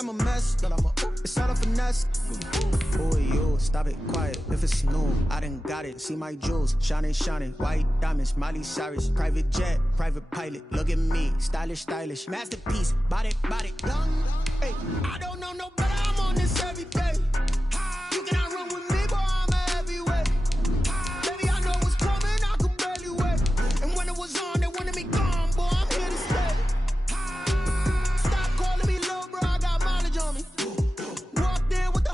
I'm a mess, that I'm a, it's all a finesse. Oh, you, stop it, quiet, if it's new, I done got it, see my jewels, shining, shining, white diamonds, Miley Cyrus, private jet, private pilot, look at me, stylish, stylish, masterpiece, body, young, hey, I don't know no better, I'm on this every day. You cannot run with me, boy, I'm a heavyweight. Baby, I know what's coming, I could barely wait. And when it was on, they wanted me gone, boy, I'm here to stay. Stop calling me low, bro, I got mileage on me. Walked in with the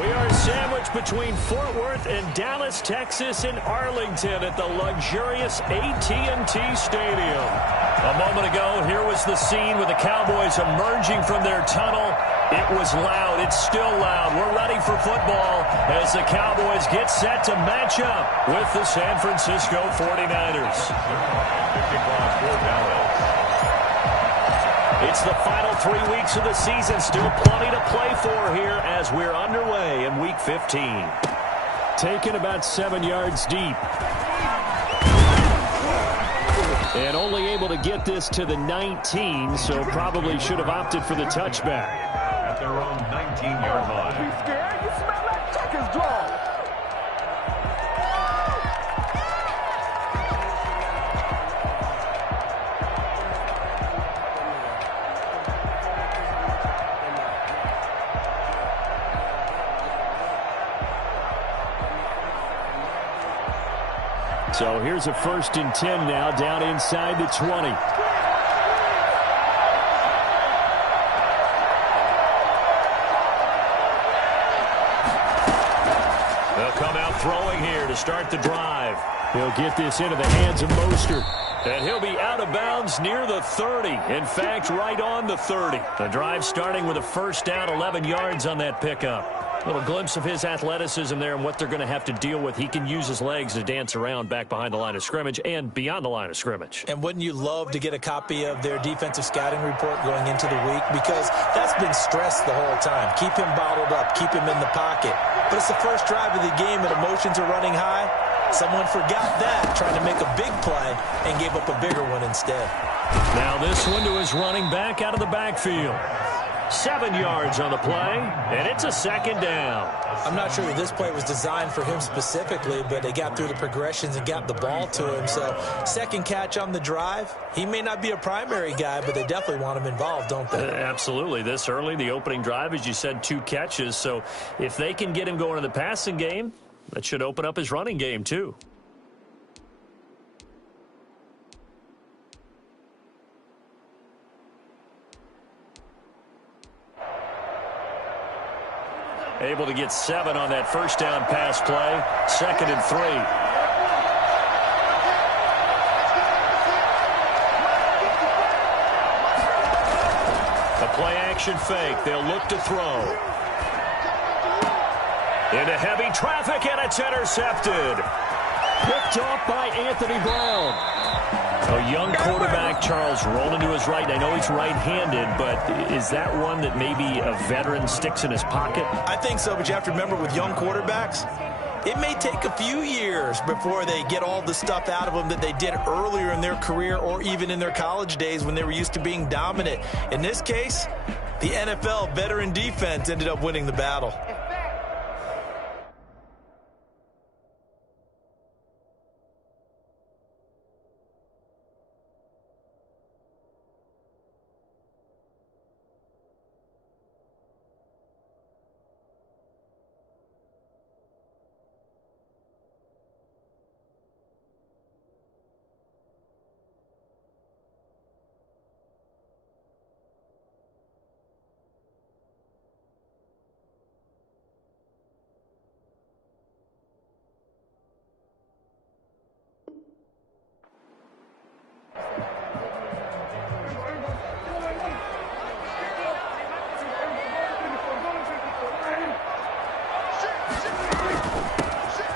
We are sandwiched between Fort Worth and Dallas, Texas, and Arlington at the luxurious AT&T Stadium. A moment ago, here was the scene with the Cowboys emerging from their tunnel. It was loud. It's still loud. We're ready for football as the Cowboys get set to match up with the San Francisco 49ers. It's the final 3 weeks of the season. Still plenty to play for here as we're underway in Week 15. Taken about 7 yards deep. And only able to get this to the 19, so probably should have opted for the touchback. At their own 19-yard line. Don't be scared. You smell like checkers draw. So here's a 1st and 10 now, down inside the 20. They'll come out throwing here to start the drive. He'll get this into the hands of Mostert. And he'll be out of bounds near the 30. In fact, right on the 30. The drive starting with a 1st down, 11 yards on that pickup. A little glimpse of his athleticism there and what they're going to have to deal with. He can use his legs to dance around back behind the line of scrimmage and beyond the line of scrimmage. And wouldn't you love to get a copy of their defensive scouting report going into the week? Because that's been stressed the whole time. Keep him bottled up. Keep him in the pocket. But it's the first drive of the game and emotions are running high. Someone forgot that, trying to make a big play and gave up a bigger one instead. Now this one to his running back out of the backfield. 7 yards on the play, and it's a 2nd down. I'm not sure that this play was designed for him specifically, but they got through the progressions and got the ball to him. So 2nd catch on the drive. He may not be a primary guy, but they definitely want him involved, don't they? Absolutely. This early, the opening drive, as you said, 2 catches. So if they can get him going in the passing game, that should open up his running game too. Able to get 7 on that 1st down pass play. 2nd and 3. A play action fake. They'll look to throw. Into heavy traffic, and it's intercepted. Picked off by Anthony Brown. A young quarterback, Charles, rolling to his right. I know he's right-handed, but is that one that maybe a veteran sticks in his pocket? I think so, but you have to remember with young quarterbacks, it may take a few years before they get all the stuff out of them that they did earlier in their career or even in their college days when they were used to being dominant. In this case, the NFL veteran defense ended up winning the battle.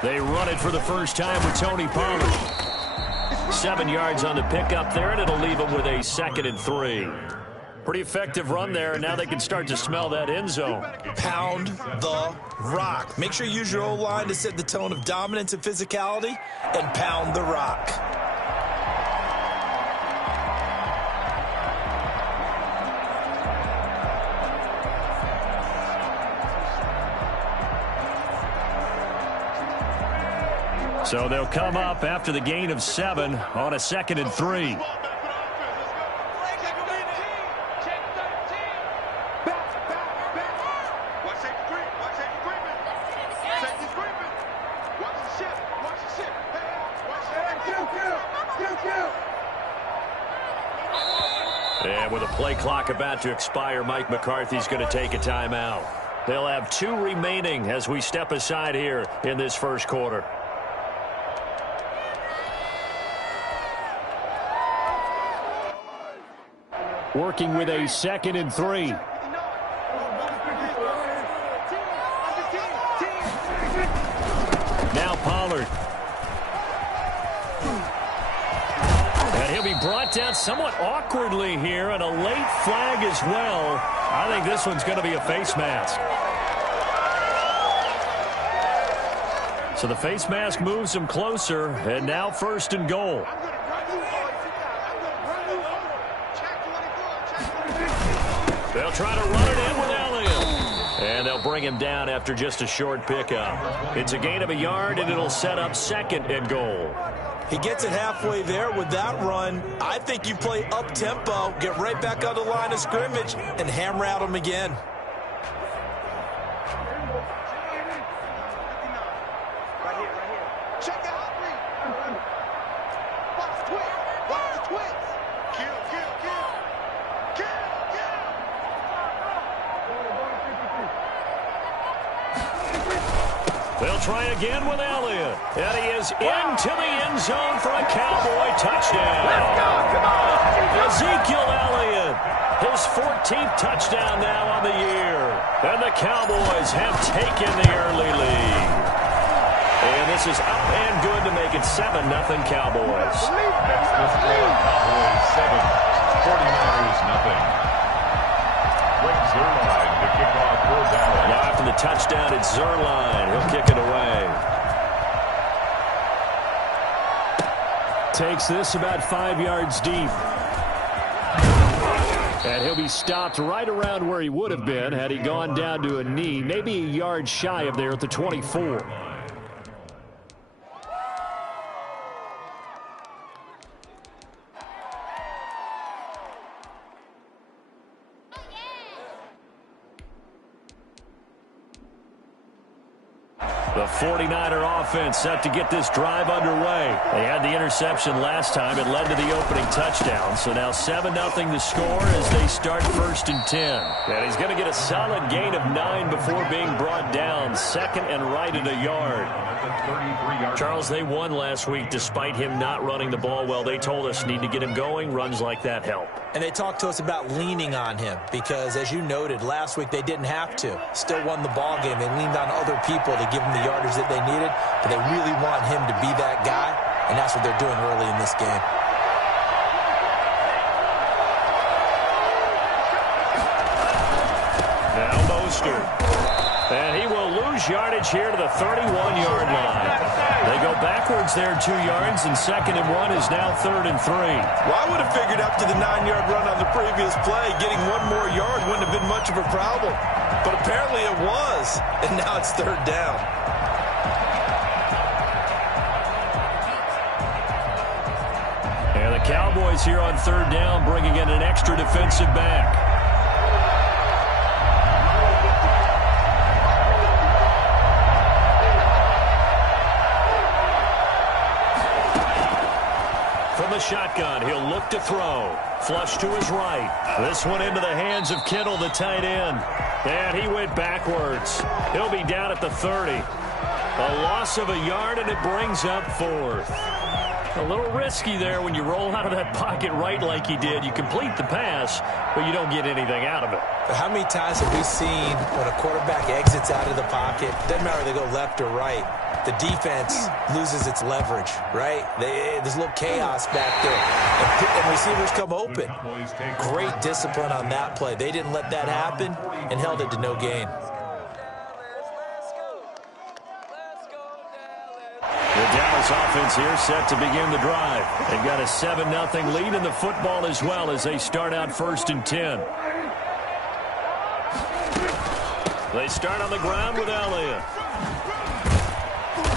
They run it for the first time with Tony Pollard. 7 yards on the pickup there, and it'll leave them with a 2nd and 3. Pretty effective run there, and now they can start to smell that end zone. Pound the rock. Make sure you use your O-line to set the tone of dominance and physicality, and pound the rock. So they'll come up after the gain of 7 on a 2nd and 3. And with a play clock about to expire, Mike McCarthy's going to take a timeout. They'll have 2 remaining as we step aside here in this first quarter. Working with a 2nd and 3. Now Pollard. And he'll be brought down somewhat awkwardly here, and a late flag as well. I think this one's going to be a face mask. So the face mask moves him closer, and now 1st and goal. They'll try to run it in with Elliott. And they'll bring him down after just a short pickup. It's a gain of a yard, and it'll set up 2nd and goal. He gets it halfway there with that run. I think you play up-tempo, get right back on the line of scrimmage, and hammer at him again. They'll try again with Elliott. And he is into the end zone for a Cowboy touchdown. Let's go, come on! Ezekiel Elliott, his 14th touchdown now on the year. And the Cowboys have taken the early lead. And this is up and good to make it 7-0 Cowboys. That's the score. Cowboys 7, 49ers nothing. Wait, Zerline to kick off for Dallas. Now after the touchdown, it's Zerline. He'll kick it away. Takes this about 5 yards deep. And he'll be stopped right around where he would have been had he gone down to a knee, maybe a yard shy of there at the 24. The 49er offense set to get this drive underway. They had the interception last time. It led to the opening touchdown. So now 7-0 the score as they start 1st and 10. And he's going to get a solid gain of 9 before being brought down. 2nd and right at a yard. Charles, they won last week despite him not running the ball well. They told us need to get him going. Runs like that help. And they talked to us about leaning on him because, as you noted, last week they didn't have to. Still won the ball game. They leaned on other people to give them the yardage that they needed, but they really want him to be that guy, and that's what they're doing early in this game. Now Mostert. And he will lose yardage here to the 31-yard line. They go backwards there 2 yards, and 2nd and 1 is now 3rd and 3. Well, I would have figured after the 9-yard run on the previous play, getting 1 more yard wouldn't have been much of a problem. But apparently it was, and now it's 3rd down. And the Cowboys here on 3rd down bringing in an extra defensive back. From the shotgun, he'll look to throw. Flush to his right. This one into the hands of Kittle, the tight end. And he went backwards. He'll be down at the 30. A loss of a yard, and it brings up 4th. A little risky there when you roll out of that pocket right like he did. You complete the pass, but you don't get anything out of it. But how many times have we seen when a quarterback exits out of the pocket, doesn't matter if they go left or right, the defense loses its leverage, right? There's a little chaos back there, and receivers come open. Great discipline on that play. They didn't let that happen and held it to no gain. The Dallas offense here set to begin the drive. They've got a 7-0 lead in the football as well as they start out 1st and 10. They start on the ground with Elliott.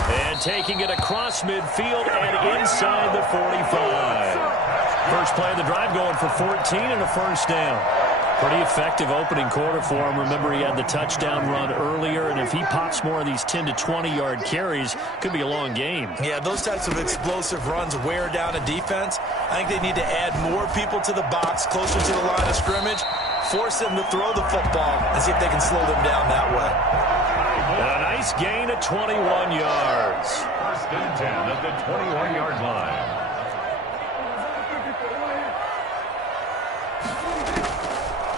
And taking it across midfield and inside the 45. First play of the drive going for 14 and a first down. Pretty effective opening quarter for him. Remember, he had the touchdown run earlier, and if he pops more of these 10 to 20-yard carries, could be a long game. Yeah, those types of explosive runs wear down a defense. I think they need to add more people to the box, closer to the line of scrimmage, force them to throw the football, and see if they can slow them down that way. A nice gain of 21 yards. First and 10 at the 21-yard line.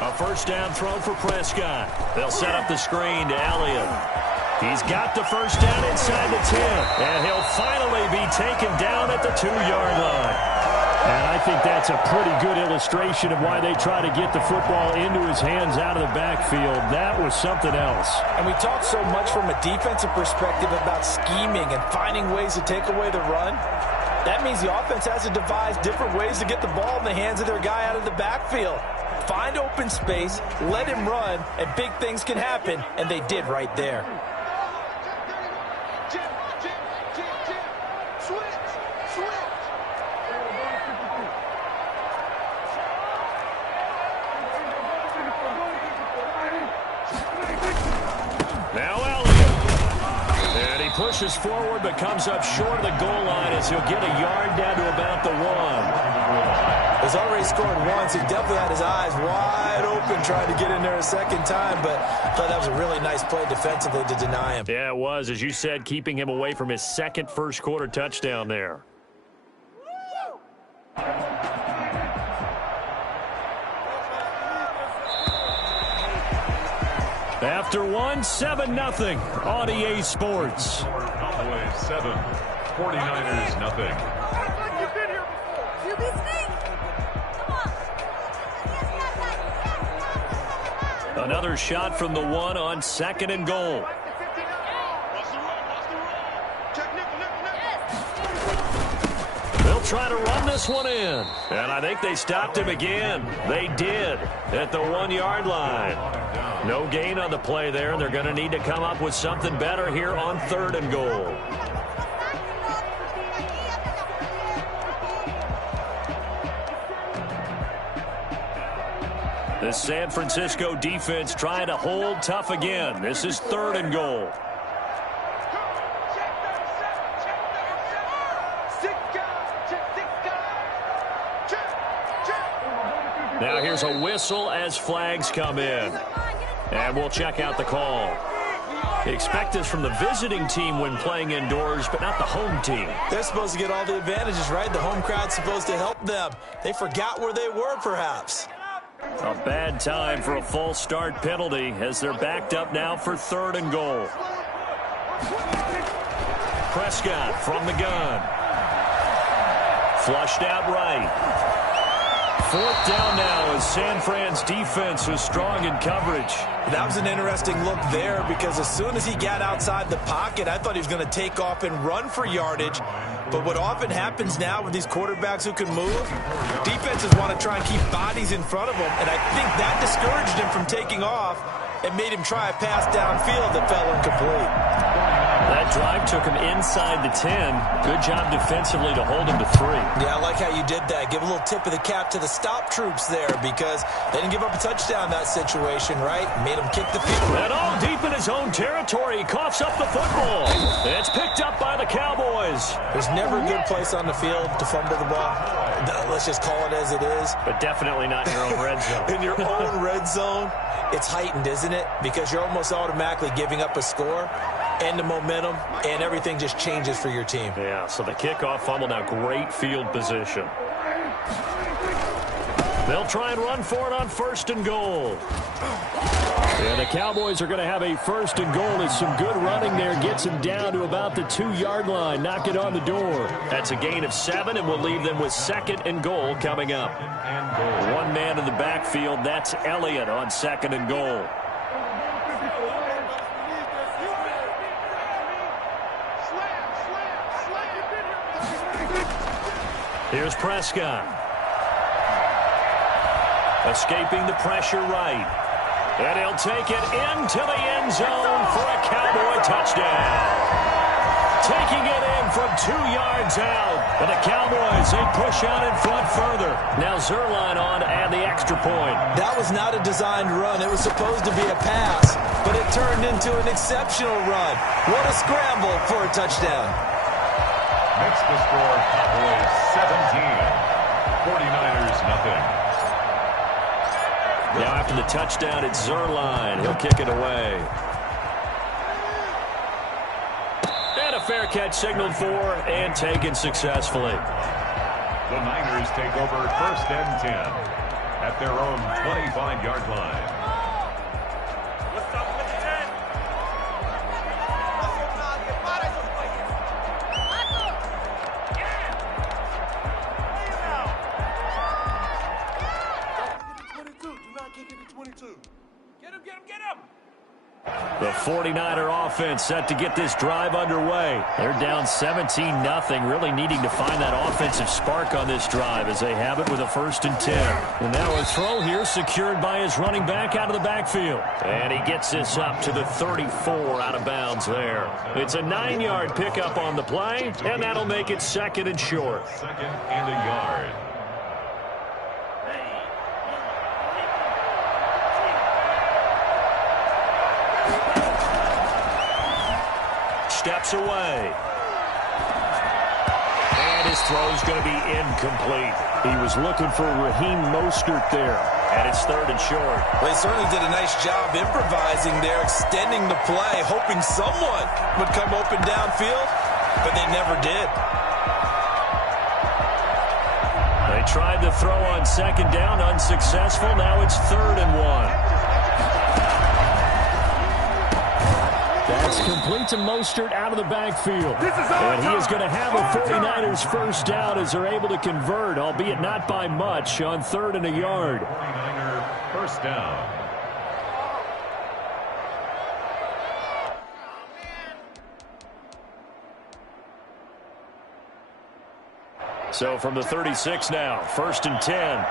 A first down throw for Prescott. They'll set up the screen to Elliott. He's got the first down inside the 10. And he'll finally be taken down at the 2-yard line. And I think that's a pretty good illustration of why they try to get the football into his hands out of the backfield. That was something else. And we talk so much from a defensive perspective about scheming and finding ways to take away the run. That means the offense has to devise different ways to get the ball in the hands of their guy out of the backfield. Find open space, let him run, and big things can happen, and they did right there. Now Elliott. And he pushes forward but comes up short of the goal line as he'll get a yard down to about the 1. He's already scored once. He definitely had his eyes wide open trying to get in there a second time, but I thought that was a really nice play defensively to deny him. Yeah, it was, as you said, keeping him away from his second first-quarter touchdown there. After one, 7-0 on EA Sports. Cowboys 7, 49ers nothing. Another shot from the 1 on second and goal. They'll try to run this one in. And I think they stopped him again. They did at the 1-yard line. No gain on the play there, and they're going to need to come up with something better here on third and goal. The San Francisco defense trying to hold tough again. This is third and goal. Now here's a whistle as flags come in. And we'll check out the call. Expect this from the visiting team when playing indoors, but not the home team. They're supposed to get all the advantages, right? The home crowd's supposed to help them. They forgot where they were, perhaps. A bad time for a false start penalty as they're backed up now for third and goal. Prescott from the gun. Flushed out right. Fourth down now as San Fran's defense was strong in coverage. That was an interesting look there because as soon as he got outside the pocket, I thought he was going to take off and run for yardage. But what often happens now with these quarterbacks who can move, defenses want to try and keep bodies in front of them, and I think that discouraged him from taking off and made him try a pass downfield that fell incomplete. That drive took him inside the 10. Good job defensively to hold him to 3. Yeah, I like how you did that. Give a little tip of the cap to the stop troops there because they didn't give up a touchdown in that situation, right? Made him kick the field. And all deep in his own territory. He coughs up the football. It's picked up by the Cowboys. There's never a good place on the field to fumble the ball. Let's just call it as it is. But definitely not in your own red zone. In your own red zone, it's heightened, isn't it? Because you're almost automatically giving up a score and the momentum, and everything just changes for your team. Yeah, so the kickoff fumble, now great field position. They'll try and run for it on first and goal. And the Cowboys are going to have a first and goal as some good running there gets them down to about the 2-yard line. Knock it on the door. That's a gain of 7, and we'll leave them with second and goal coming up. One man in the backfield, that's Elliott on second and goal. Here's Prescott. Escaping the pressure right. And he'll take it into the end zone for a Cowboy touchdown. taking it in from 2 yards out. And the Cowboys, they push out in front further. Now Zuerlein on to add the extra point. That was not a designed run. It was supposed to be a pass, but it turned into an exceptional run. What a scramble for a touchdown. Makes the score Cowboys 17, 49ers nothing. Now after the touchdown, it's Zuerlein. He'll kick it away. And a fair catch signaled for and taken successfully. The Niners take over 1st and 10 at their own 25-yard line. What's up with the 10? Get him! The 49er offense set to get this drive underway. They're down 17-0, really needing to find that offensive spark on this drive as they have it with a 1st and 10. And now a throw here secured by his running back out of the backfield. And he gets this up to the 34 out of bounds there. It's a 9-yard pickup on the play, and that'll make it 2nd and short. 2nd and a yard. Steps away. And his throw's going to be incomplete. He was looking for Raheem Mostert there. And it's 3rd and short. Well, he certainly did a nice job improvising there, extending the play, hoping someone would come open downfield, but they never did. They tried the throw on 2nd down, unsuccessful. Now it's 3rd and 1. That's complete to Mostert out of the backfield. And he is going to have a 49ers first down as they're able to convert, albeit not by much, on 3rd and a yard. 49er first down. So from the 36 now, 1st and 10.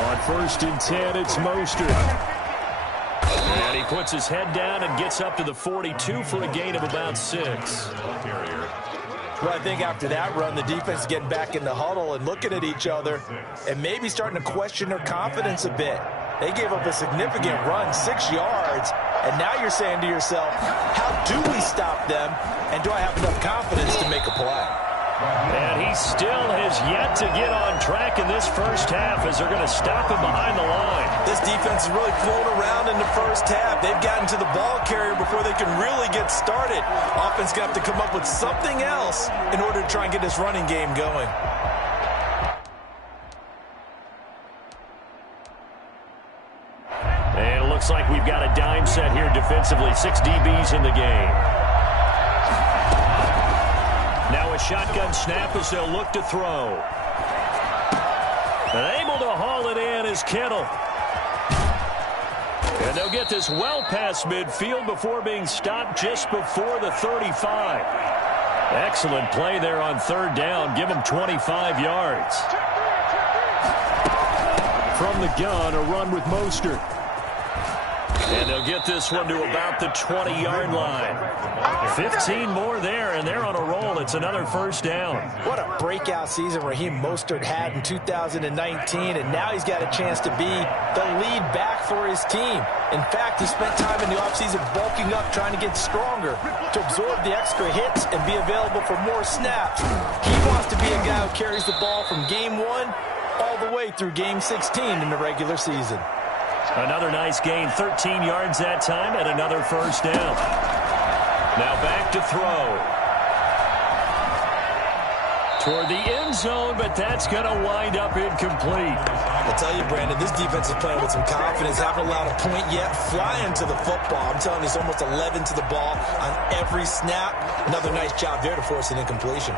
On 1st and 10, it's Mostert. And he puts his head down and gets up to the 42 for a gain of about 6. Well, I think after that run, the defense is getting back in the huddle and looking at each other and maybe starting to question their confidence a bit. They gave up a significant run, 6 yards, and now you're saying to yourself, how do we stop them, and do I have enough confidence to make a play? And he still has yet to get on track in this first half as they're going to stop him behind the line. This defense is really flown around in the first half. They've gotten to the ball carrier before they can really get started. Offense got to come up with something else in order to try and get this running game going. And it looks like we've got a dime set here defensively. 6 DBs in the game. Now a shotgun snap as they'll look to throw. And able to haul it in is Kittle. And they'll get this well past midfield before being stopped just before the 35. Excellent play there on 3rd down. Give them 25 yards. From the gun, a run with Mostert. And they'll get this one to about the 20-yard line. 15 more there, and they're on a roll. It's another first down. What a breakout season Raheem Mostert had in 2019, and now he's got a chance to be the lead back for his team. In fact, he spent time in the offseason bulking up, trying to get stronger, to absorb the extra hits and be available for more snaps. He wants to be a guy who carries the ball from game 1 all the way through game 16 in the regular season. Another nice gain, 13 yards that time, and another first down. Now back to throw. Toward the end zone, but that's going to wind up incomplete. I'll tell you, Brandon, this defense is playing with some confidence. Haven't allowed a point yet. Flying to the football. I'm telling you, it's almost 11 to the ball on every snap. Another nice job there to force an incompletion.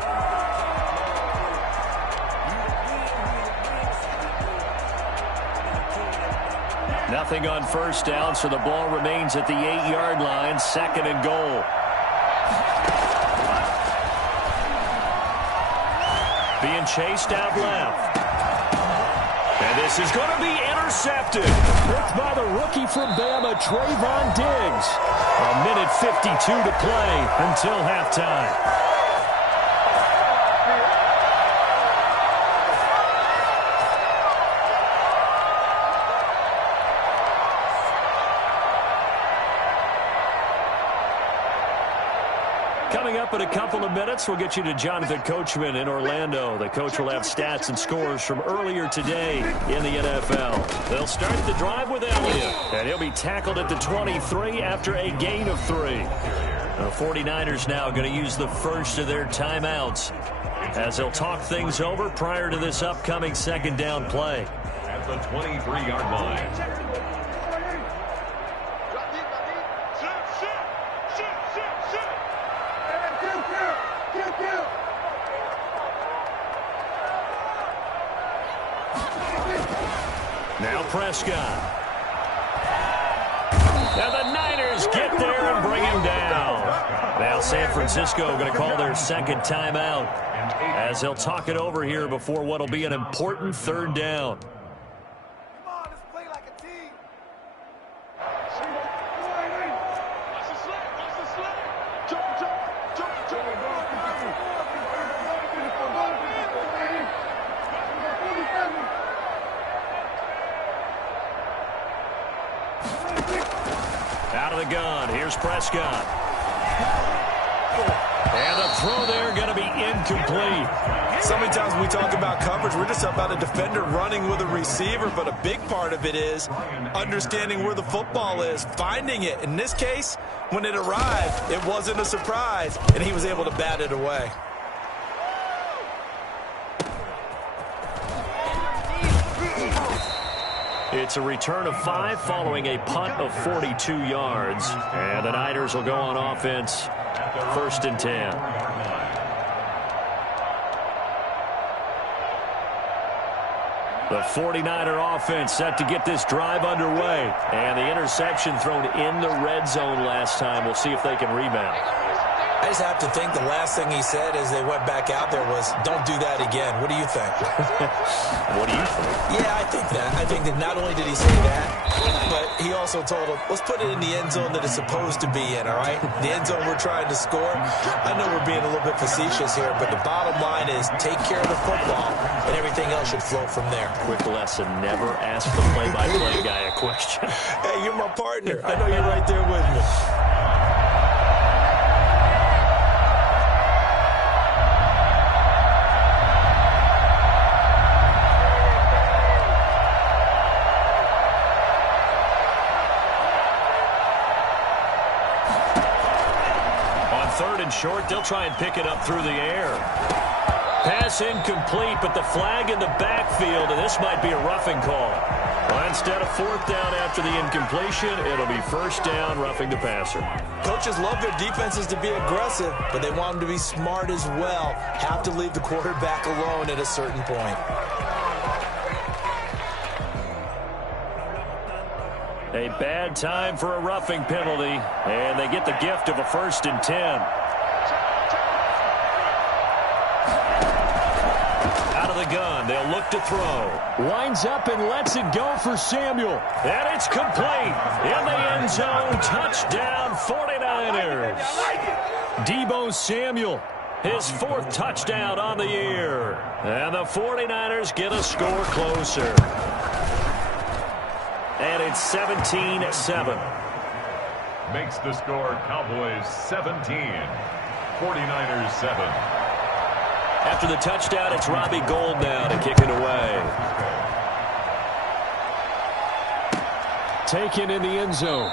Nothing on first down, so the ball remains at the 8-yard line, 2nd and goal. Being chased out left. And this is going to be intercepted. Picked by the rookie from Bama, Trayvon Diggs. A minute 52 to play until halftime. Coming up in a couple of minutes, we'll get you to Jonathan Coachman in Orlando. The coach will have stats and scores from earlier today in the NFL. They'll start the drive with Elliott, and he'll be tackled at the 23 after a gain of 3. The 49ers now going to use the first of their timeouts as they'll talk things over prior to this upcoming second down play. At the 23-yard line. Now Prescott. Now the Niners get there and bring him down. Now San Francisco going to call their second timeout as they'll talk it over here before what will be an important third down. Come on, let's play like a team. Out of the gun, here's Prescott. And the throw there going to be incomplete. So many times when we talk about coverage, we're just about a defender running with a receiver, but a big part of it is understanding where the football is, finding it. In this case, when it arrived, it wasn't a surprise, and he was able to bat it away. It's a return of 5 following a punt of 42 yards. And the Niners will go on offense, 1st and 10. The 49er offense set to get this drive underway. And the interception thrown in the red zone last time. We'll see if they can rebound. I just have to think the last thing he said as they went back out there was, don't do that again. What do you think? What do you think? Yeah, I think that. I think that not only did he say that, but he also told him, let's put it in the end zone that it's supposed to be in, all right? The end zone we're trying to score. I know we're being a little bit facetious here, but the bottom line is take care of the football, and everything else should flow from there. Quick lesson, never ask the play-by-play guy a question. Hey, you're my partner. I know you're right there with me. Short, they'll try and pick it up through the air. Pass incomplete, but the flag in the backfield, and this might be a roughing call. Well, instead of 4th down after the incompletion, it'll be 1st down, roughing the passer. Coaches love their defenses to be aggressive, but they want them to be smart as well. Have to leave the quarterback alone at a certain point. A bad time for a roughing penalty, and they get the gift of a 1st and 10. Out of the gun, they'll look to throw. Winds up and lets it go for Samuel. And it's complete. In the end zone, touchdown 49ers. Deebo Samuel, his 4th touchdown on the year. And the 49ers get a score closer. And it's 17-7. Makes the score Cowboys 17, 49ers 7. After the touchdown, it's Robbie Gould now to kick it away. Taken in the end zone.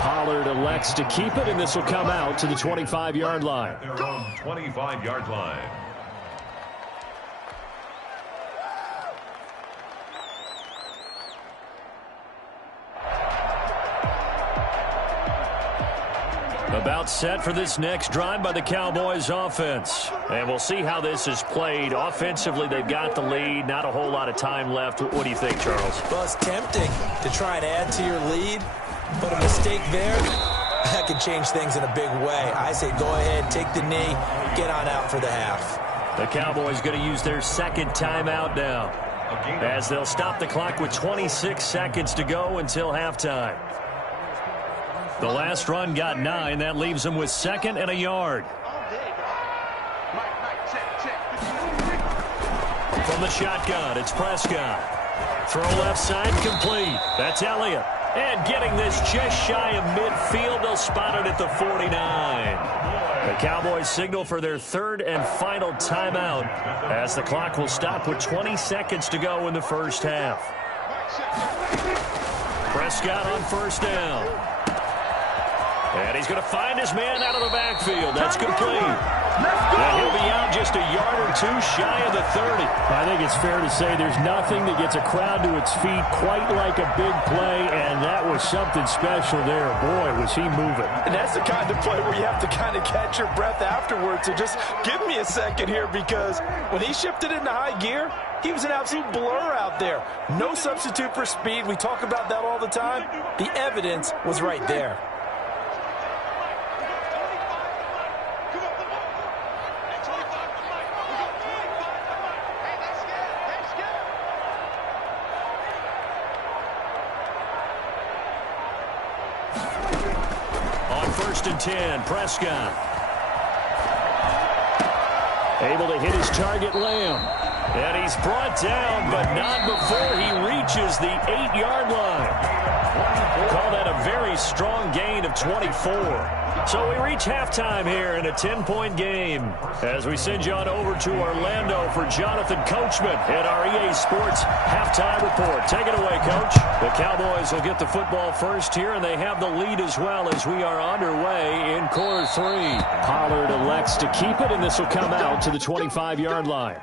Pollard elects to keep it, and this will come out to the 25-yard line. Their own 25-yard line. About set for this next drive by the Cowboys offense. And we'll see how this is played. Offensively, they've got the lead. Not a whole lot of time left. What do you think, Charles? Well, it's tempting to try and add to your lead, but a mistake there, that could change things in a big way. I say go ahead, take the knee, get on out for the half. The Cowboys going to use their 2nd timeout now. as they'll stop the clock with 26 seconds to go until halftime. The last run got 9. That leaves them with 2nd and a yard. From the shotgun, it's Prescott. Throw left side, complete. That's Elliott. And getting this just shy of midfield, they'll spot it at the 49. The Cowboys signal for their 3rd and final timeout as the clock will stop with 20 seconds to go in the first half. Prescott on 1st down. And he's going to find his man out of the backfield. That's complete. And he'll be out just a yard or 2 shy of the 30. I think it's fair to say there's nothing that gets a crowd to its feet quite like a big play, and that was something special there. Boy, was he moving. And that's the kind of play where you have to kind of catch your breath afterwards. So just give me a second here, because when he shifted into high gear, he was an absolute blur out there. No substitute for speed. We talk about that all the time. The evidence was right there. On 1st and 10, Prescott. Able to hit his target, Lamb. And he's brought down, but not before he reaches the 8-yard line. Call that a very strong gain of 24. So we reach halftime here in a 10-point game as we send you on over to Orlando for Jonathan Coachman at our EA Sports halftime report. Take it away, Coach. The Cowboys will get the football first here, and they have the lead as well as we are underway in quarter 3. Pollard elects to keep it, and this will come out to the 25-yard line.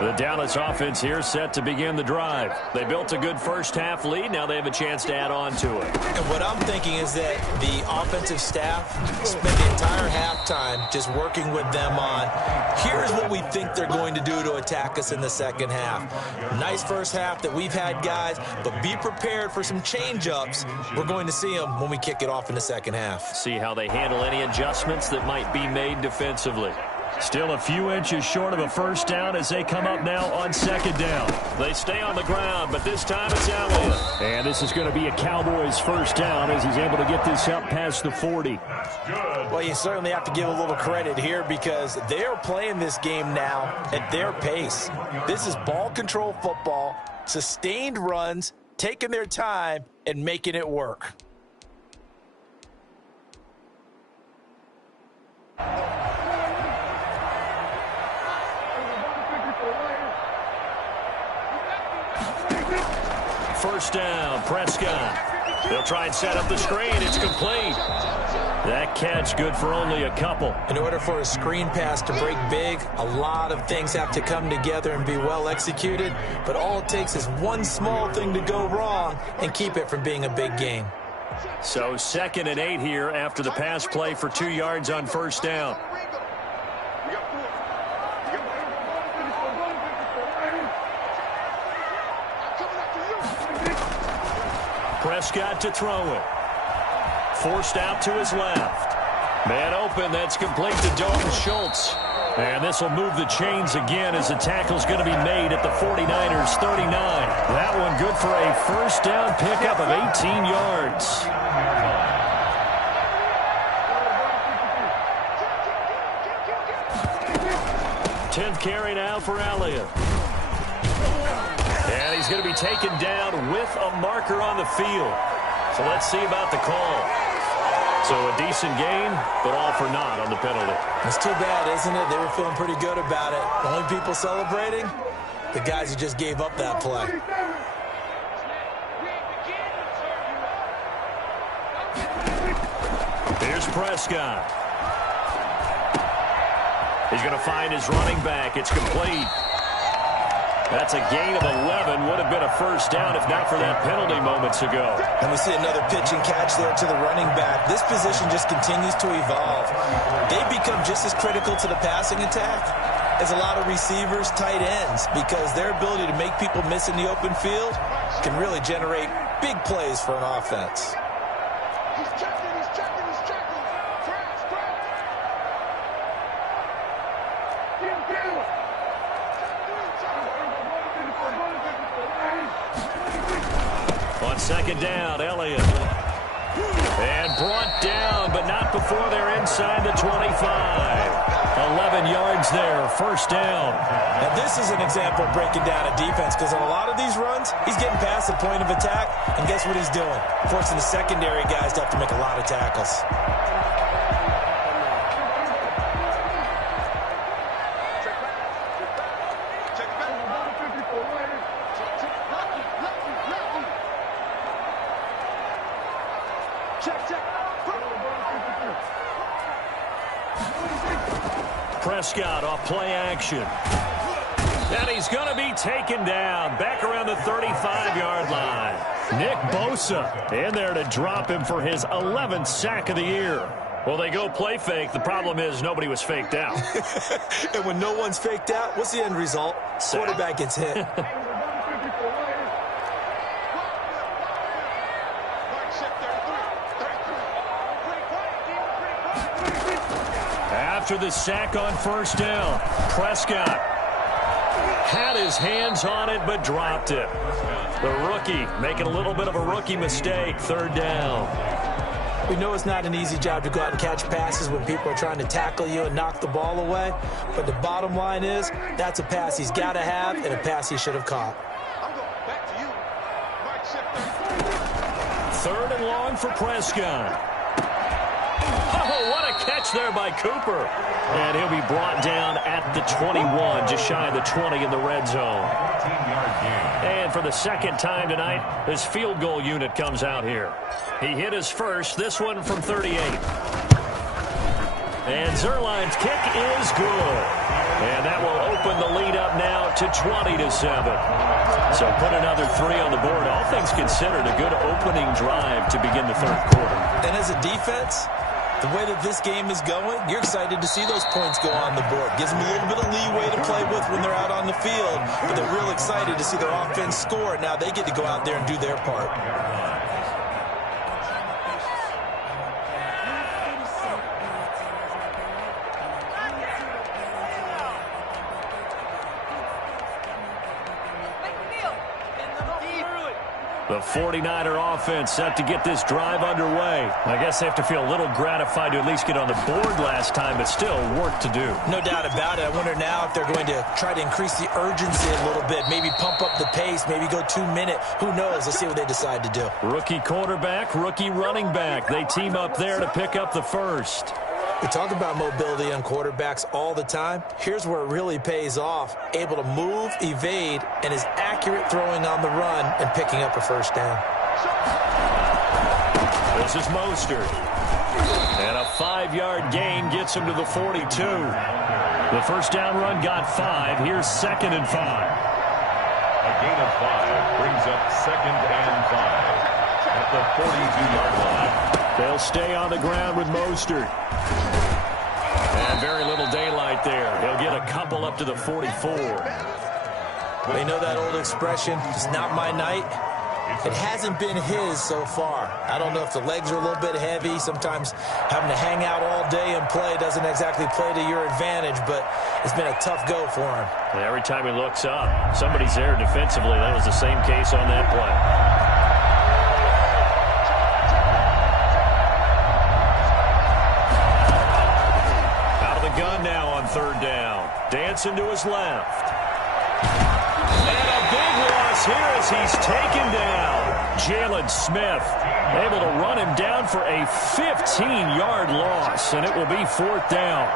The Dallas offense here set to begin the drive. They built a good first-half lead. Now they have a chance to add on to it. And what I'm thinking is that the offensive staff spent the entire halftime just working with them on, here's what we think they're going to do to attack us in the second half. Nice first half that we've had, guys, but be prepared for some change-ups. We're going to see them when we kick it off in the second half. See how they handle any adjustments that might be made defensively. Still a few inches short of a first down as they come up now on 2nd down. They stay on the ground, but this time it's Elliott. And this is going to be a Cowboys first down as he's able to get this up past the 40. Well, you certainly have to give a little credit here because they are playing this game now at their pace. This is ball control football, sustained runs, taking their time, and making it work. First down, Prescott. They'll try and set up the screen. It's complete. That catch good for only a couple. In order for a screen pass to break big, a lot of things have to come together and be well executed. But all it takes is one small thing to go wrong and keep it from being a big gain. So 2nd and 8 here after the pass play for 2 yards on first down. Prescott to throw it. Forced out to his left. Man open, that's complete to Dalton Schultz. And this will move the chains again as the tackle's going to be made at the 49ers 39. That one good for a first down pickup of 18 yards. Tenth carry now for Elliott. And he's going to be taken down with a marker on the field. So let's see about the call. So a decent gain, but all for naught on the penalty. It's too bad, isn't it? They were feeling pretty good about it. The only people celebrating, the guys who just gave up that play. Here's Prescott. He's going to find his running back. It's complete. That's a gain of 11. Would have been a first down if not for that penalty moments ago. And we see another pitch and catch there to the running back. This position just continues to evolve. They become just as critical to the passing attack as a lot of receivers, tight ends, because their ability to make people miss in the open field can really generate big plays for an offense. Second down, Elliott. And brought down, but not before they're inside the 25. 11 yards there, first down. And this is an example of breaking down a defense, because on a lot of these runs, he's getting past the point of attack, and guess what he's doing? Forcing the secondary guys to have to make a lot of tackles. Prescott off play action. And he's going to be taken down back around the 35-yard line. Nick Bosa in there to drop him for his 11th sack of the year. Well, they go play fake. The problem is nobody was faked out. And when no one's faked out, what's the end result? Quarterback gets hit. After the sack on first down, Prescott had his hands on it but dropped it. The rookie making a little bit of a rookie mistake, third down. We know it's not an easy job to go out and catch passes when people are trying to tackle you and knock the ball away, but the bottom line is that's a pass he's got to have and a pass he should have caught. Third and long for Prescott. Oh, what a catch there by Cooper. And he'll be brought down at the 21, just shy of the 20 in the red zone. And for the second time tonight, his field goal unit comes out here. He hit his first, this one from 38. And Zerline's kick is good. And that will open the lead up now to 20-7. So put another 3 on the board. All things considered, a good opening drive to begin the third quarter. And as a defense, the way that this game is going, you're excited to see those points go on the board. Gives them a little bit of leeway to play with when they're out on the field, but they're real excited to see their offense score. Now they get to go out there and do their part. The 49er offense set to get this drive underway. I guess they have to feel a little gratified to at least get on the board last time, but still work to do. No doubt about it. I wonder now if they're going to try to increase the urgency a little bit, maybe pump up the pace, maybe go 2-minute. Who knows? Let's see what they decide to do. Rookie quarterback, rookie running back. They team up there to pick up the first. We talk about mobility on quarterbacks all the time. Here's where it really pays off. Able to move, evade, and is accurate throwing on the run and picking up a first down. This is Mostert. And a 5-yard gain gets him to the 42. The first down run got 5. Here's 2nd and 5. A gain of 5 brings up 2nd and 5 at the 42-yard line. They'll stay on the ground with Mostert. And very little daylight there. He'll get a couple up to the 44. They know that old expression, it's not my night. It hasn't been his so far. I don't know if the legs are a little bit heavy. Sometimes having to hang out all day and play doesn't exactly play to your advantage, but it's been a tough go for him. And every time he looks up, somebody's there defensively. That was the same case on that play. Gun now on third down. Dancing to his left. And a big loss here as he's taken down. Jalen Smith able to run him down for a 15-yard loss, and it will be 4th down.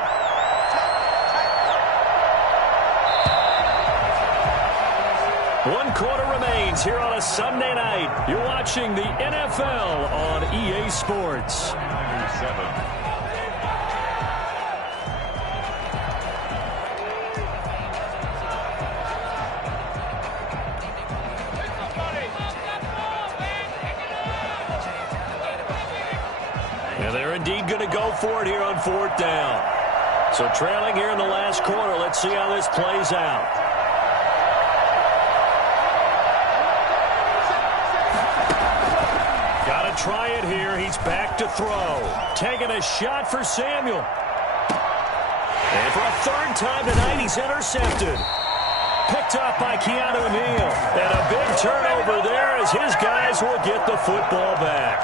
One quarter remains here on a Sunday night. You're watching the NFL on EA Sports. 7. Indeed going to go for it here on 4th down. So trailing here in the last quarter. Let's see how this plays out. Got to try it here. He's back to throw. Taking a shot for Samuel. And for a 3rd time tonight, he's intercepted. Picked up by Keanu Neal. And a big turnover there as his guys will get the football back.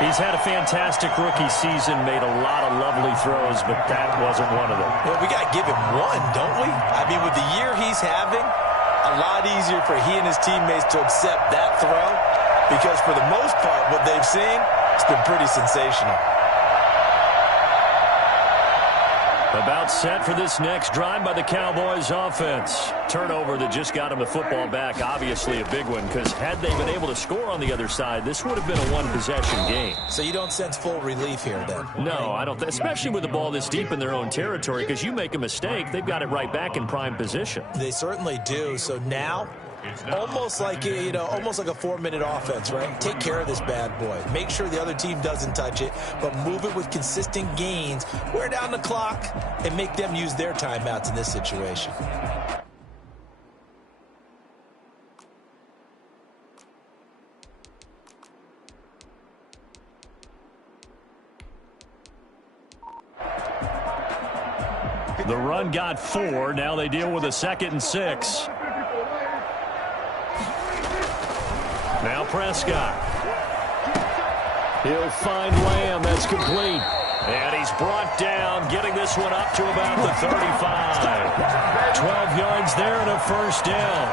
He's had a fantastic rookie season, made a lot of lovely throws, but that wasn't one of them. Well, we got to give him one, don't we? I mean, with the year he's having, a lot easier for he and his teammates to accept that throw because for the most part, what they've seen, it's been pretty sensational. About set for this next drive by the Cowboys offense. Turnover that just got him the football back. Obviously a big one because had they been able to score on the other side, this would have been a one-possession game. So you don't sense full relief here then? No, I don't. Especially with the ball this deep in their own territory because you make a mistake, they've got it right back in prime position. They certainly do. So now, almost like a 4-minute offense, right? Take care of this bad boy. Make sure the other team doesn't touch it, but move it with consistent gains. Wear down the clock and make them use their timeouts in this situation. The run got 4. Now they deal with a 2nd and 6. Now Prescott. He'll find Lamb. That's complete. And he's brought down, getting this one up to about the 35. 12 yards there and a first down.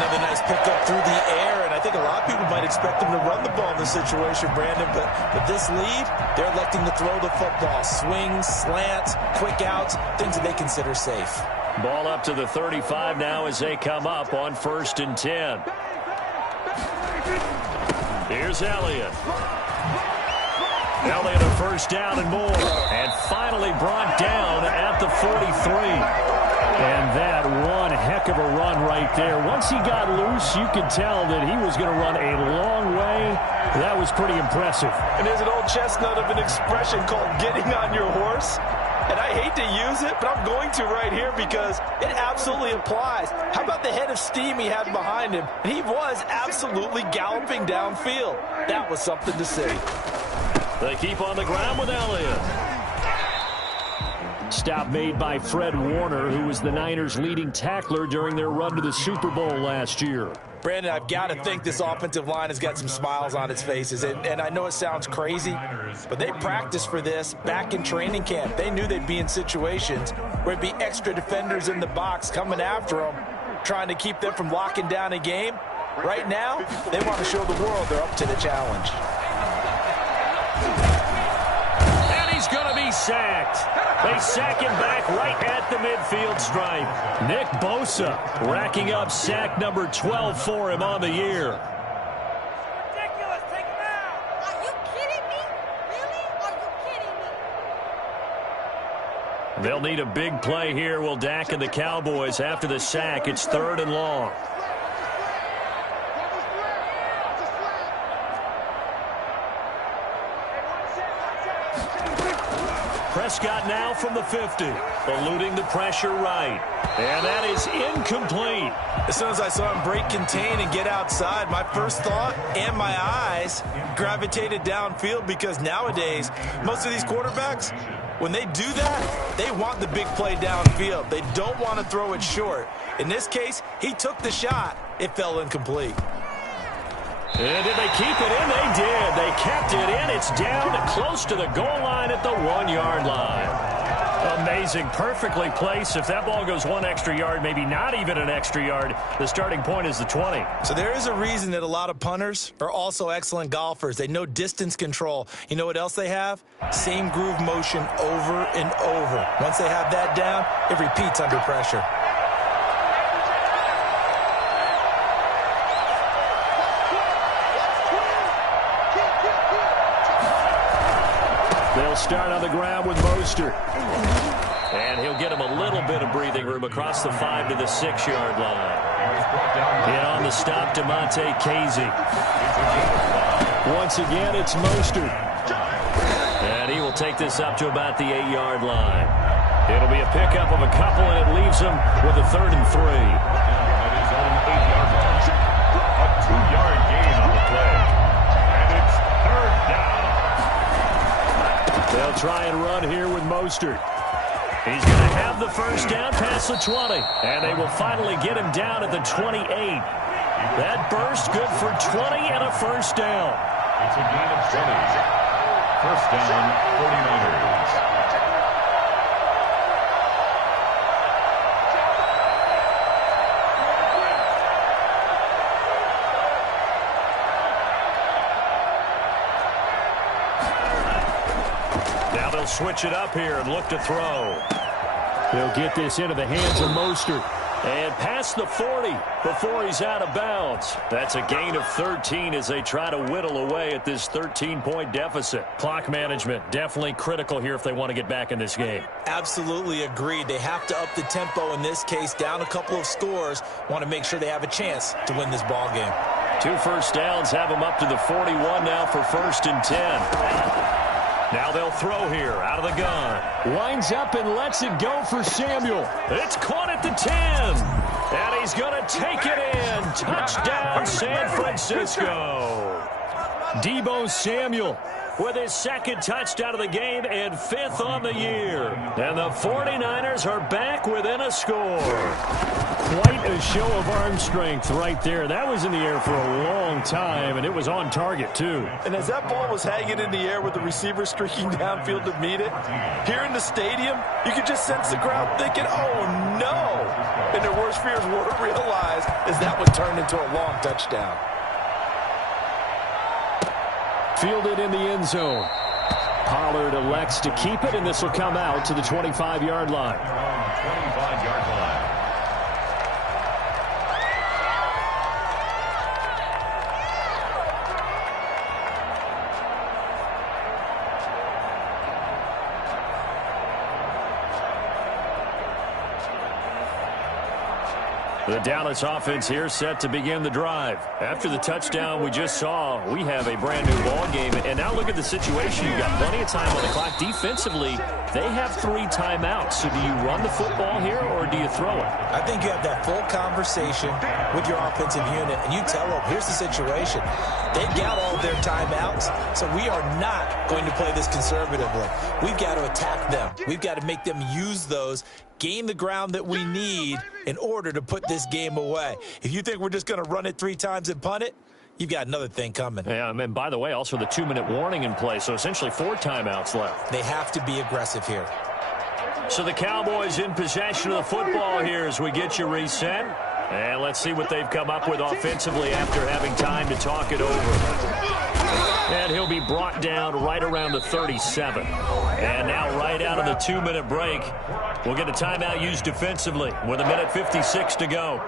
Another nice pickup through the air, and I think a lot of people might expect him to run the ball in this situation, Brandon, but with this lead, they're electing to throw the football. Swings, slants, quick outs, things that they consider safe. Ball up to the 35 now as they come up on 1st and 10. Here's Elliott. Elliott a first down and more. And finally brought down at the 43. And that one heck of a run right there. Once he got loose, you could tell that he was going to run a long way. That was pretty impressive. And there's an old chestnut of an expression called getting on your horse. And I hate to use it, but I'm going to right here because it absolutely applies. How about the head of steam he had behind him? He was absolutely galloping downfield. That was something to see. They keep on the ground with Elliott. Stop made by Fred Warner, who was the Niners' leading tackler during their run to the Super Bowl last year. Brandon, I've got to think this offensive line has got some smiles on its faces. And I know it sounds crazy, but they practiced for this back in training camp. They knew they'd be in situations where it'd be extra defenders in the box coming after them, trying to keep them from locking down a game. Right now, they want to show the world they're up to the challenge. And he's going to be sacked. They sack him back right at the midfield stripe. Nick Bosa racking up sack number 12 for him on the year. Ridiculous. Take him out. Are you kidding me? Really? Are you kidding me? They'll need a big play here, will Dak and the Cowboys. After the sack, it's 3rd and long. Prescott now from the 50, eluding the pressure right. And that is incomplete. As soon as I saw him break contain and get outside, my first thought and my eyes gravitated downfield because nowadays, most of these quarterbacks, when they do that, they want the big play downfield. They don't want to throw it short. In this case, he took the shot. It fell incomplete. And did they keep it in? They did. They kept it in. It's down close to the goal line at the 1-yard line. Amazing. Perfectly placed. If that ball goes 1 extra yard, maybe not even an extra yard, the starting point is the 20. So there is a reason that a lot of punters are also excellent golfers. They know distance control. You know what else they have? Same groove motion over and over. Once they have that down, it repeats under pressure. They'll start on the ground with Mostert. And he'll get him a little bit of breathing room across the 5 to the 6-yard line. And on the stop, DeMonte Casey. Once again, it's Mostert. And he will take this up to about the 8-yard line. It'll be a pickup of a couple, and it leaves him with a 3rd and 3. At his own 8-yard line. A 2-yard gain on the play. And it's 3rd down. They'll try and run here with Mostert. He's going to have the first down past the 20. And they will finally get him down at the 28. That burst good for 20 and a first down. It's a gain of 20. First down, 49ers. Now they'll switch it up here and look to throw. They'll get this into the hands of Mostert. And past the 40 before he's out of bounds. That's a gain of 13 as they try to whittle away at this 13-point deficit. Clock management definitely critical here if they want to get back in this game. Absolutely agreed. They have to up the tempo in this case, down a couple of scores. Want to make sure they have a chance to win this ball game. 2 first downs have them up to the 41 now for 1st and 10. Now they'll throw here out of the gun. Winds up and lets it go for Samuel. It's caught at the 10. And he's going to take it in. Touchdown, San Francisco. Deebo Samuel with his 2nd touchdown of the game and 5th on the year. And the 49ers are back within a score. Quite a show of arm strength right there. That was in the air for a long time, and it was on target, too. And as that ball was hanging in the air with the receiver streaking downfield to meet it, here in the stadium, you could just sense the crowd thinking, oh, no. And their worst fears weren't realized as that one turned into a long touchdown. Fielded in the end zone. Pollard elects to keep it, and this will come out to the 25-yard line. 25-yard line. The Dallas offense here set to begin the drive. After the touchdown we just saw, we have a brand new ball game. And now look at the situation. You've got plenty of time on the clock. Defensively, they have 3 timeouts. So do you run the football here or do you throw it? I think you have that full conversation with your offensive unit, and you tell them, here's the situation. They've got all of their timeouts, so we are not going to play this conservatively. We've got to attack them. We've got to make them use those, gain the ground that we need in order to put this game away. If you think we're just going to run it 3 times and punt it, you've got another thing coming. Yeah, and by the way, also the 2-minute warning in play, so essentially 4 timeouts left. They have to be aggressive here. So the Cowboys in possession of the football here as we get you reset. And let's see what they've come up with offensively after having time to talk it over. And he'll be brought down right around the 37. And now right out of the 2-minute break, we'll get a timeout used defensively with 1:56 to go.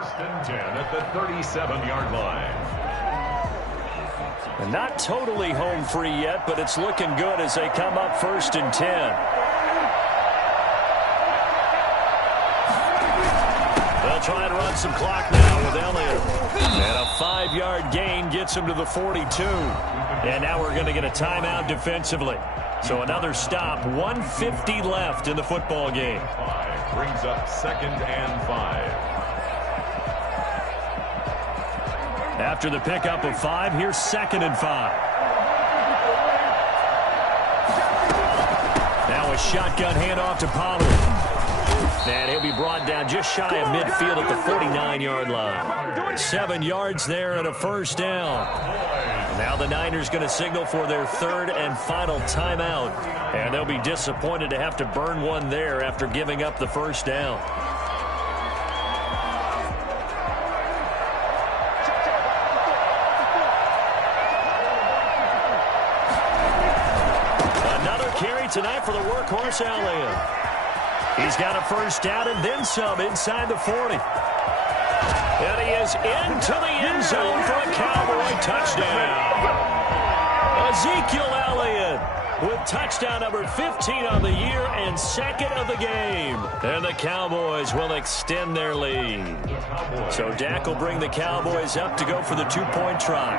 10 at the 37-yard line. And not totally home free yet, but it's looking good as they come up 1st and 10. They'll try and run some clock now with Elliott. And a 5-yard gain gets him to the 42. And now we're going to get a timeout defensively. So another stop, 1:50 left in the football game. 5 brings up 2nd and 5. After the pickup of 5, here's 2nd and 5. Now a shotgun handoff to Pollard. And he'll be brought down just shy of midfield at the 49-yard line. 7 yards there and a first down. Now the Niners going to signal for their 3rd and final timeout. And they'll be disappointed to have to burn one there after giving up the first down. Another carry tonight for the workhorse Elliott. He's got a first down and then some inside the 40. And he is into the end zone for a Cowboy touchdown. Ezekiel Elliott with touchdown number 15 on the year and 2nd of the game. And the Cowboys will extend their lead. So Dak will bring the Cowboys up to go for the 2-point try.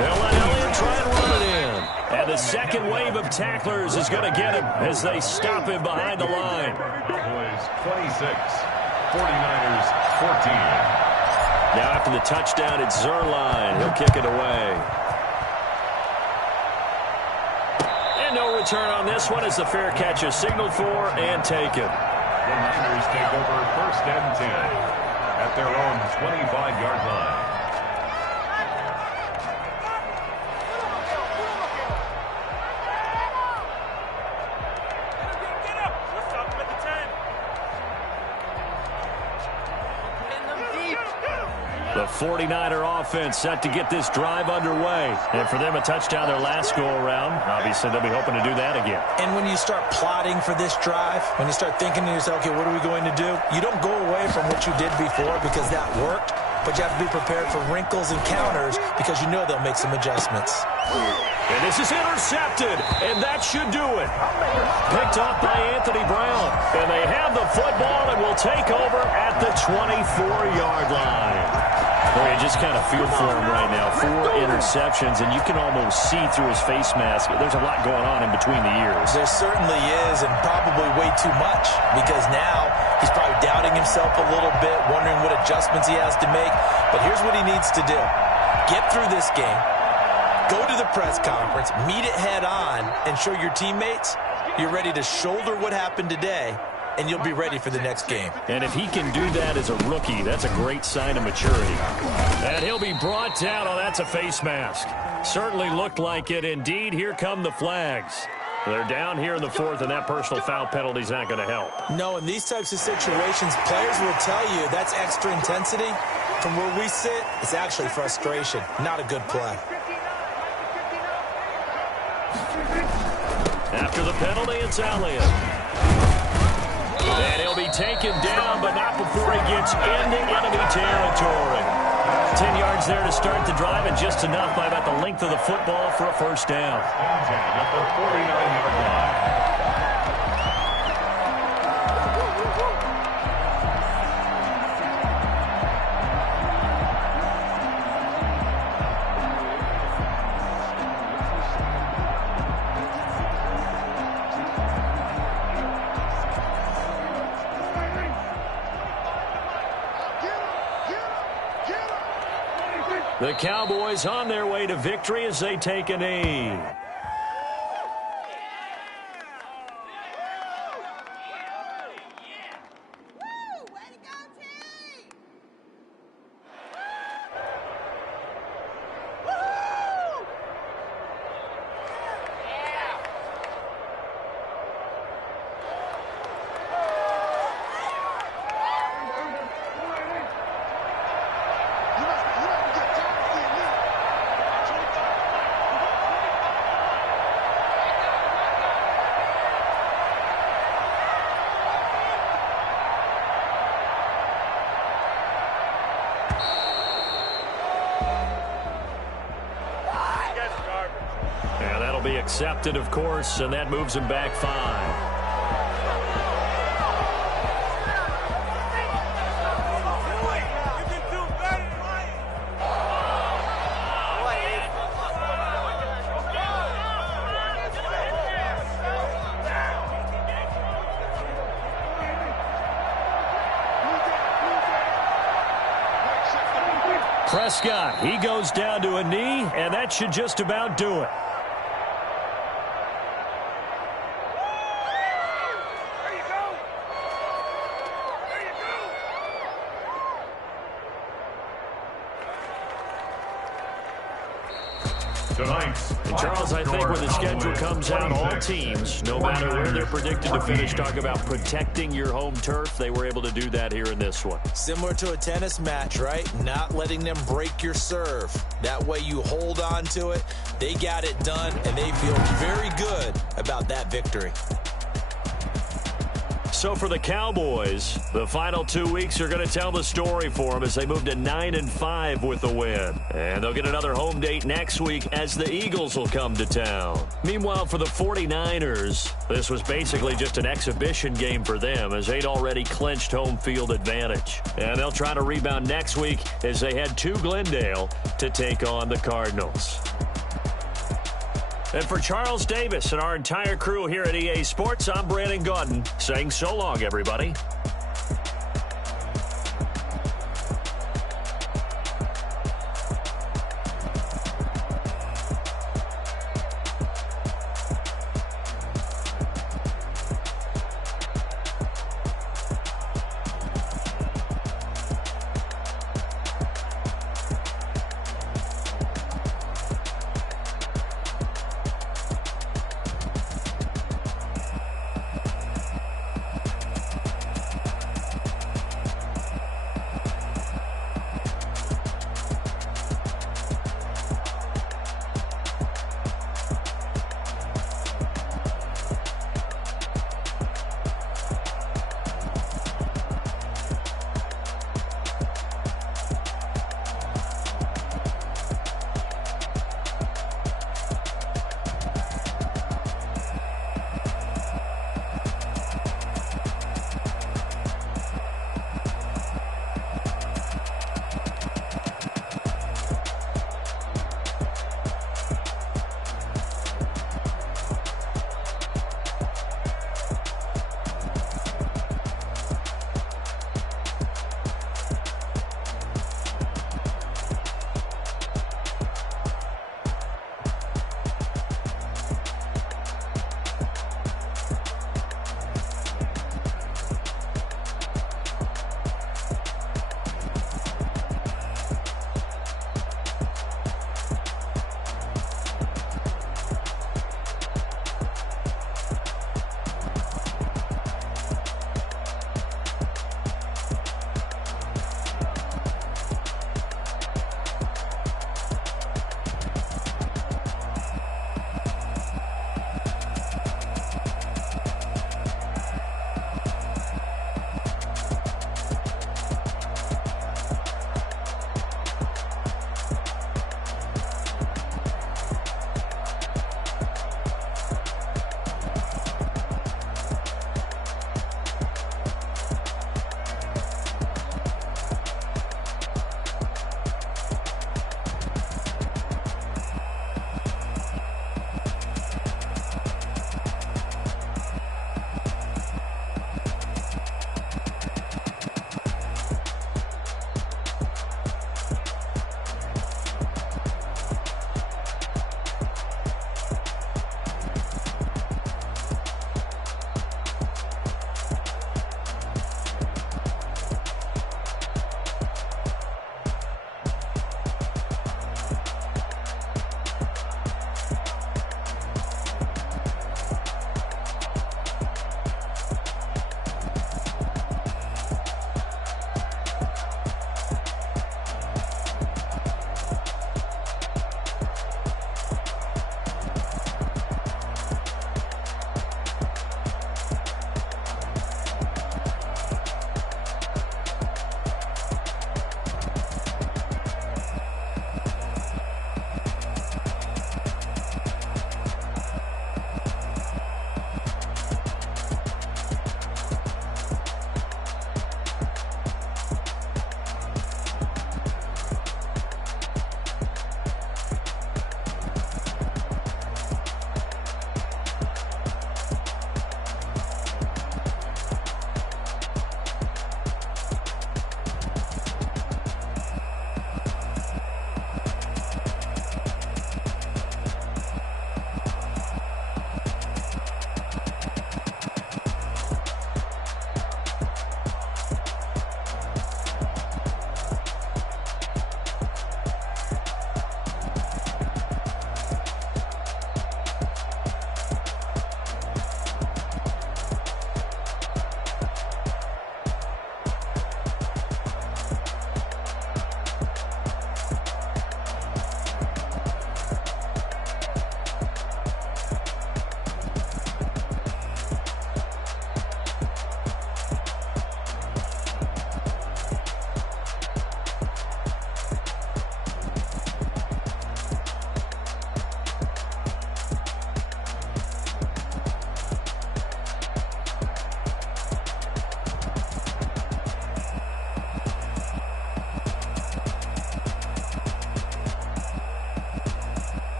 They'll let Elliott try and run it in. And the second wave of tacklers is going to get him as they stop him behind the line. Cowboys 26, 49ers 14. Now after the touchdown, it's Zerline. He'll kick it away. And no return on this one as the fair catch is signaled for and taken. The Niners take over 1st and 10 at their own 25-yard line. The 49er offense set to get this drive underway. And for them, a touchdown their last go-around. Obviously, they'll be hoping to do that again. And when you start plotting for this drive, when you start thinking to yourself, okay, what are we going to do? You don't go away from what you did before because that worked, but you have to be prepared for wrinkles and counters because you know they'll make some adjustments. And this is intercepted, and that should do it. Picked off by Anthony Brown. And they have the football and will take over at the 24-yard line. Boy, you just kind of feel for him right now. 4 interceptions, and you can almost see through his face mask. There's a lot going on in between the ears. There certainly is, and probably way too much, because now he's probably doubting himself a little bit, wondering what adjustments he has to make. But here's what he needs to do. Get through this game, go to the press conference, meet it head on, and show your teammates you're ready to shoulder what happened today, and you'll be ready for the next game. And if he can do that as a rookie, that's a great sign of maturity. And he'll be brought down. Oh, that's a face mask. Certainly looked like it. Indeed, here come the flags. They're down here in the 4th, and that personal foul penalty is not going to help. No, in these types of situations, players will tell you that's extra intensity. From where we sit, it's actually frustration, not a good play. After the penalty, it's Elliott. And he'll be taken down, but not before he gets into enemy territory. 10 yards there to start the drive, and just enough by about the length of the football for a first down. At the 49-yard line. The Cowboys on their way to victory as they take a knee. Accepted, of course, and that moves him back 5. Prescott, he goes down to a knee, and that should just about do it. And Charles, I think when the schedule comes out, all teams, no matter where they're predicted to finish, talk about protecting your home turf. They were able to do that here in this one. Similar to a tennis match, right? Not letting them break your serve. That way you hold on to it. They got it done, and they feel very good about that victory. So for the Cowboys, the final 2 weeks are going to tell the story for them as they move to 9-5 with the win. And they'll get another home date next week as the Eagles will come to town. Meanwhile, for the 49ers, this was basically just an exhibition game for them as they'd already clinched home field advantage. And they'll try to rebound next week as they head to Glendale to take on the Cardinals. And for Charles Davis and our entire crew here at EA Sports, I'm Brandon Gaudin saying so long, everybody.